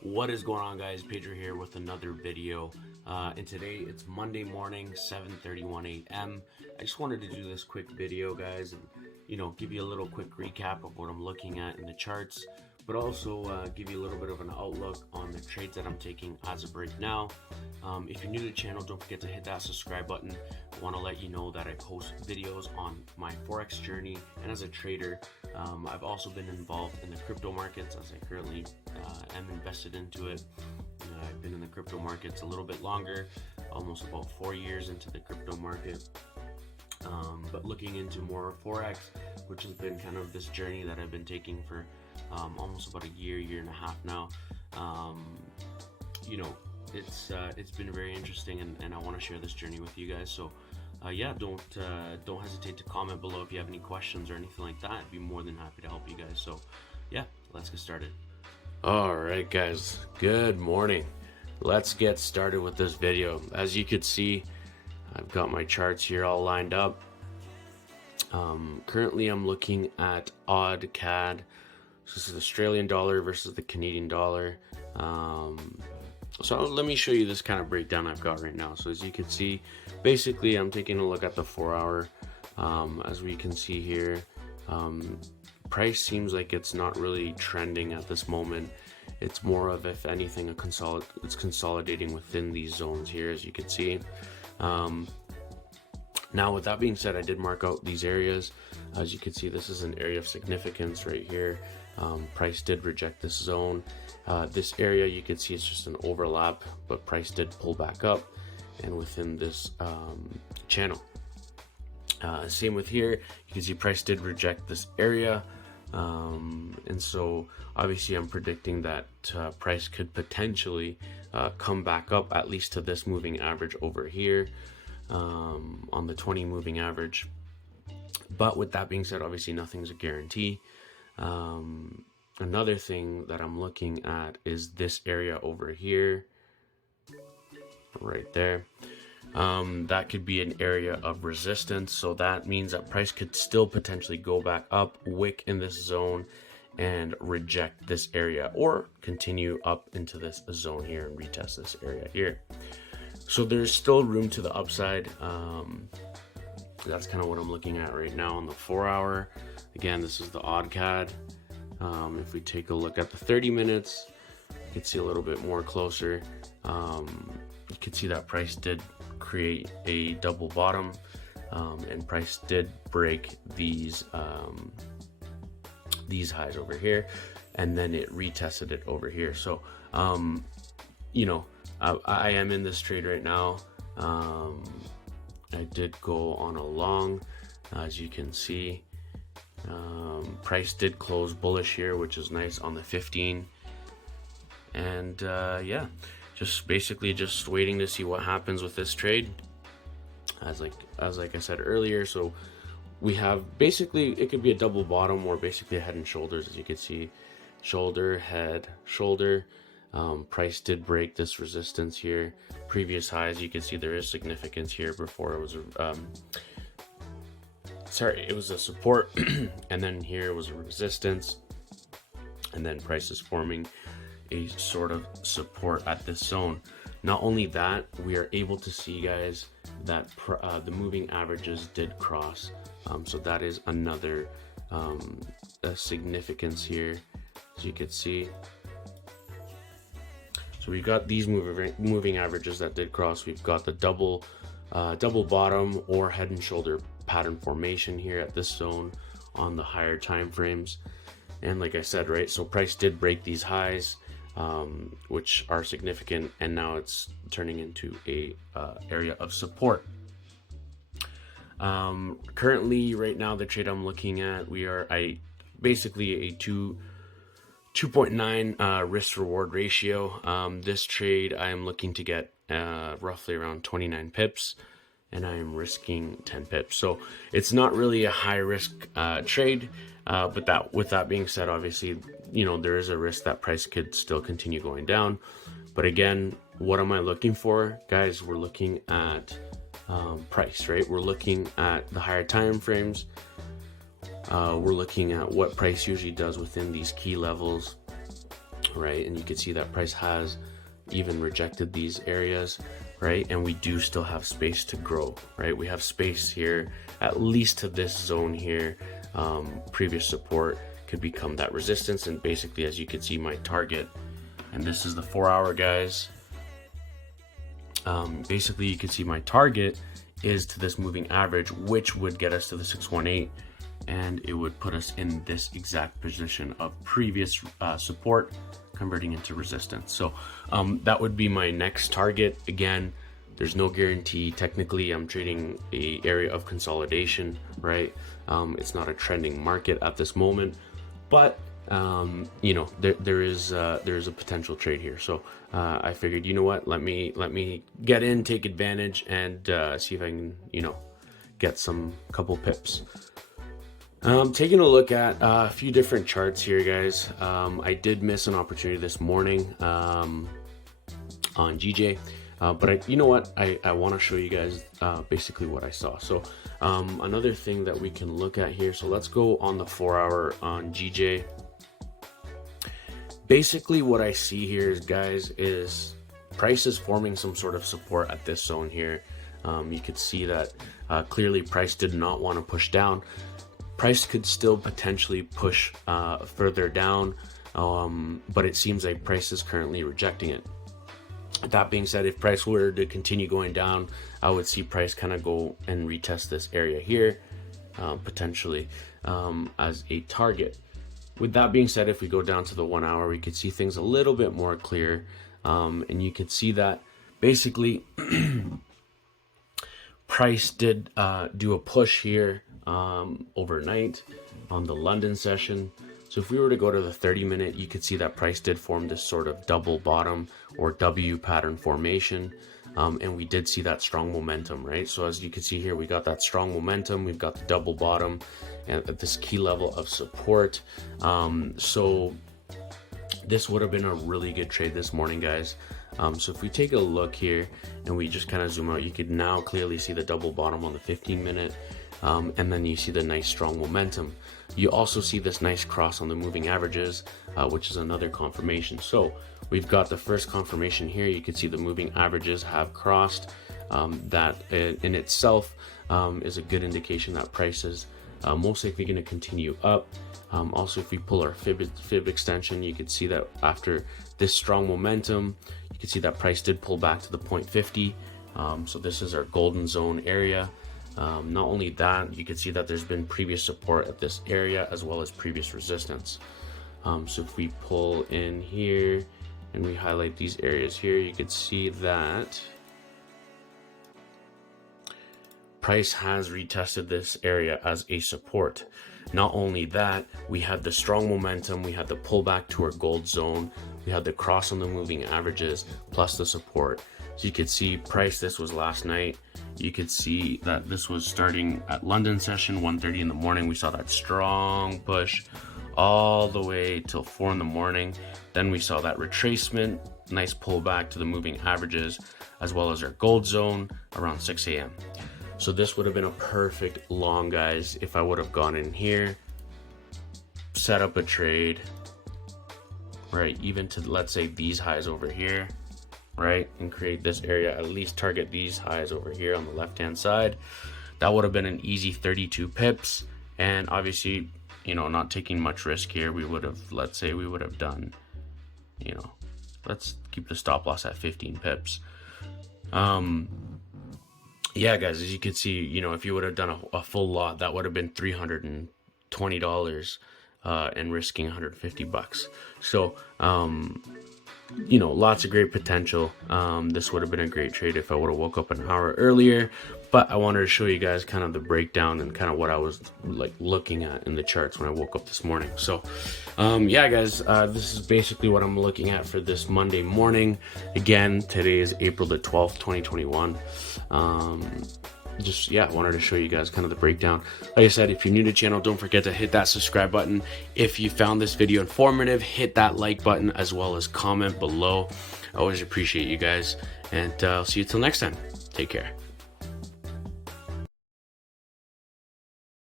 What is going on, guys? Pedro here with another video. And today it's Monday morning, 7:31 a.m. I just wanted to do this quick video, guys, and give you a little quick recap of what I'm looking at in the charts, but also give you a little bit of an outlook on the trades that I'm taking as of right now. If you're new to the channel, don't forget to hit that subscribe button. I want to let you know that I post videos on my Forex journey, and as a trader, I've also been involved in the crypto markets as I currently am invested into it. I've been in the crypto markets a little bit longer, almost about 4 years into the crypto market. But looking into more Forex, which has been kind of this journey that I've been taking for almost about a year and a half now. It's been very interesting, and I want to share this journey with you guys. So yeah, don't hesitate to comment below if you have any questions or anything like that. I'd be more than happy to help you guys. So yeah, let's get started. All right, guys, good morning. Let's get started with this video. As you could see, I've got my charts here all lined up. Currently I'm looking at odd CAD. So this is Australian dollar versus the Canadian dollar. So let me show you this kind of breakdown I've got right now. So as you can see, basically I'm taking a look at the 4 hour. As we can see here, price seems like it's not really trending at this moment. It's more of, if anything, it's consolidating within these zones here, as you can see. Now with that being said, I did mark out these areas. As you can see, this is an area of significance right here. Price did reject this zone. This area, you can see it's just an overlap, but price did pull back up and within this channel. Same with here, you can see price did reject this area. And so obviously I'm predicting that price could potentially come back up at least to this moving average over here, on the 20 moving average. But with that being said, obviously nothing's a guarantee. Another thing that I'm looking at is this area over here, right there. That could be an area of resistance, so that means that price could still potentially go back up, wick in this zone, and reject this area, or continue up into this zone here and retest this area here. So there's still room to the upside. That's kind of what I'm looking at right now on the 4 hour. Again, this is the odd CAD. If we take a look at the 30 minutes, you can see a little bit more closer. You can see that price did create a double bottom, and price did break these highs over here, and then it retested it over here. So I am in this trade right now. I did go on a long, as you can see. Price did close bullish here, which is nice on the 15, and yeah, just basically just waiting to see what happens with this trade. As like I said earlier, so we have basically, it could be a double bottom or basically a head and shoulders. As you can see, shoulder, head, shoulder. Price did break this resistance here, previous highs. You can see there is significance here. Before it was it was a support and then here was a resistance, and then price is forming a sort of support at this zone. Not only that, we are able to see, guys, that the moving averages did cross. So that is another significance here, as you can see. So we've got these moving averages that did cross. We've got the double bottom or head and shoulder pattern formation here at this zone on the higher time frames. And like I said, right, so price did break these highs, which are significant, and now it's turning into a area of support. Currently right now, the trade I'm looking at, we are basically a 2.9 risk reward ratio. This trade I am looking to get roughly around 29 pips, and I am risking 10 pips. So it's not really a high risk trade, but with that being said, obviously, there is a risk that price could still continue going down. But again, what am I looking for, guys? We're looking at price, right? We're looking at the higher time frames. We're looking at what price usually does within these key levels. right? And you can see that price has even rejected these areas, right? And we do still have space to grow, right? We have space here, at least to this zone here. Previous support could become that resistance, and basically, as you can see, my target, and this is the 4 hour, guys. Basically, you can see my target is to this moving average, which would get us to the 618, and it would put us in this exact position of previous support converting into resistance. So that would be my next target. Again, there's no guarantee. Technically, I'm trading a area of consolidation, right? It's not a trending market at this moment, but you know, there is a potential trade here. So I figured, you know what, let me get in, take advantage, and see if I can, you know, get some couple pips. Taking a look at a few different charts here, guys. I did miss an opportunity this morning on GJ, but you know what, I want to show you guys basically what I saw. So another thing that we can look at here, so let's go on the 4 hour on GJ. Basically what I see here is, guys, is price is forming some sort of support at this zone here. You could see that clearly price did not want to push down. Price could still potentially push further down, but it seems like price is currently rejecting it. That being said, if price were to continue going down, I would see price kind of go and retest this area here, potentially as a target. With that being said, if we go down to the 1 hour, we could see things a little bit more clear, and you could see that basically price did do a push here overnight on the London session. So if we were to go to the 30-minute, you could see that price did form this sort of double bottom or W pattern formation, and we did see that strong momentum, right? So as you can see here, we got that strong momentum, we've got the double bottom and at this key level of support. So this would have been a really good trade this morning, guys. So if we take a look here and we just kind of zoom out, you could now clearly see the double bottom on the 15-minute, and then you see the nice strong momentum. You also see this nice cross on the moving averages, which is another confirmation. So we've got the first confirmation here. You can see the moving averages have crossed. That in itself is a good indication that prices most likely going to continue up. Also, if we pull our fib extension, you can see that after this strong momentum, you can see that price did pull back to the 0.50. So this is our golden zone area. Not only that, you can see that there's been previous support at this area as well as previous resistance. So if we pull in here and we highlight these areas here, you can see that price has retested this area as a support. Not only that, we had the strong momentum, we had the pullback to our gold zone, we had the cross on the moving averages, plus the support. So you could see price, this was last night. You could see that this was starting at London session, 1:30 in the morning. We saw that strong push all the way till 4 in the morning. Then we saw that retracement, nice pullback to the moving averages, as well as our gold zone around 6 a.m. So this would have been a perfect long, guys, if I would have gone in here, set up a trade, right, even to, let's say, these highs over here, right, and create this area, at least target these highs over here on the left hand side. That would have been an easy 32 pips. And obviously, you know, not taking much risk here, we would have, let's say we would have done, you know, let's keep the stop loss at 15 pips. Yeah, guys, as you can see, you know, if you would have done a full lot, that would have been $320 and risking 150 bucks. So you know, lots of great potential. This would have been a great trade if I would have woke up an hour earlier, but I wanted to show you guys kind of the breakdown and kind of what I was like looking at in the charts when I woke up this morning. So yeah, guys, this is basically what I'm looking at for this Monday morning. Again, today is April the 12th, 2021. Just, yeah, wanted to show you guys kind of the breakdown. Like I said, if you're new to the channel, don't forget to hit that subscribe button. If you found this video informative, hit that like button as well as comment below. I always appreciate you guys, and I'll see you till next time. Take care.